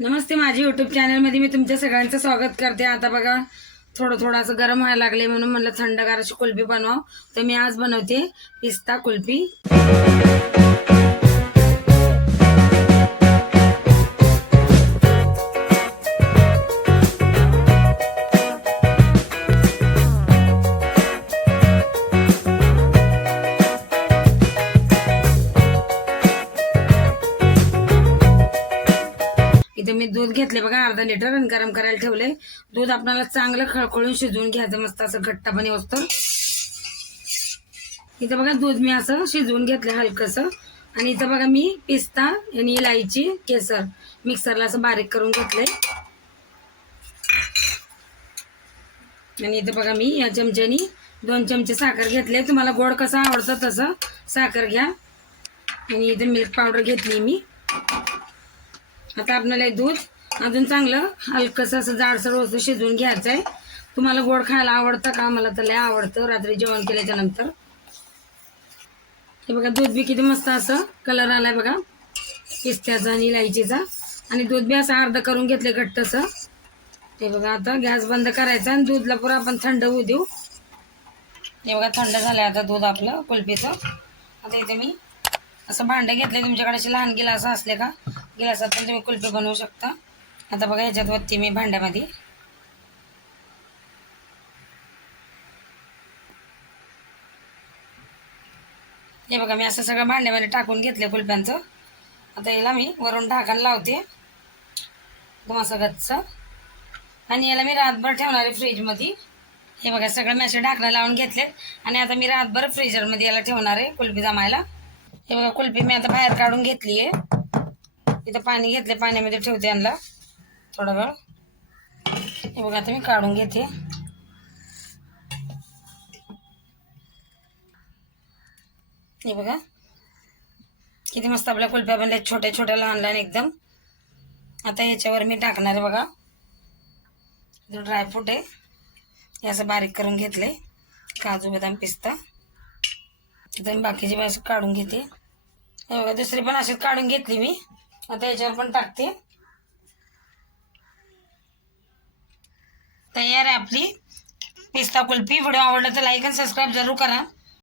नमस्ते माझी युट्यूब चॅनलमध्ये मी तुमच्या सगळ्यांचं स्वागत करते. आता बघा थोडं थोडं असं गरम व्हायला लागले म्हणून म्हणलं थंडगार अशी कुल्फी बनवाव. तर मी आज बनवते पिस्ता कुल्फी. इथं मी दूध घेतले बघा अर्धा लिटर आणि गरम करायला ठेवले दूध आपल्याला चांगलं खळखळून शिजवून घ्यायचं मस्त असं घट्टपणे असतं इथं बघा दूध मी असं शिजवून घेतलं हलकस. आणि इथं बघा मी पिस्ता आणि इलायची केसर मिक्सरला असं बारीक करून घेतलंय. आणि इथं बघा मी या चमच्यानी दोन चमचे साखर घेतले तुम्हाला गोड कसं आवडतं तसं साखर घ्या. आणि इथं मिल्क पावडर घेतली मी. आता आपल्याला दूध अजून चांगलं हलकंसं असं जाडसर वस्तू शिजवून घ्यायचं आहे तुम्हाला गोड खायला आवडतं का? मला तर लय आवडतं. रात्री जेवण केल्याच्यानंतर. हे बघा दूध बी किती मस्त असं कलर आलाय बघा. पिस्त्याचा आणि इलायचीचा. आणि दूध बी असं अर्ध करून घेतले घट्टसं. ते बघा आता गॅस बंद करायचा आणि दूधला पुरा आपण थंड होऊ देऊ. हे बघा थंड झालं आता दूध आपलं कुल्फीचं. आता इथे मी असं भांडं घेतलं तुमच्याकडे असे लहान गिलास असले का? गिलासात पण तुम्ही कुल्फी बनवू शकता. आता बघा ह्याच्यात वत्ती मी भांड्यामध्ये हे बघा मी असं सगळं भांड्यामध्ये टाकून घेतलं कुल्फ्यांचं. आता याला मी वरून ढाकण लावते. एकदम असं आणि याला मी रातभर ठेवणार आहे फ्रीजमध्ये. हे बघा सगळं मी असे ढाकणं लावून घेतलेत. आणि आता मी रातभर फ्रीजरमध्ये याला ठेवणार आहे कुल्फी जमायला. हे बघा कुल्फी मी आता बाहेर काढून घेतली आहे इथं पाणी घेतले पाण्यामध्ये ठेवते यांना थोडा वेळ. हे बघा आता मी काढून घेते. हे बघा. किती मस्त आपल्या कुल्फ्या बनल्या छोट्या छोट्या लहान लहान एकदम. आता याच्यावर मी टाकणार आहे बघा. ड्रायफ्रूट आहे हे असं बारीक करून घेतले काजू बदाम पिस्ता. तर मी बाकीची भाजी काढून घेते. हे बघा दुसरी पण अशीच काढून घेतली मी. आता याच्यावर पण टाकते. तयार आहे आपली. पिस्ता कुल्फी. व्हिडिओ आवडला तर लाईक आणि सबस्क्राईब जरूर करा.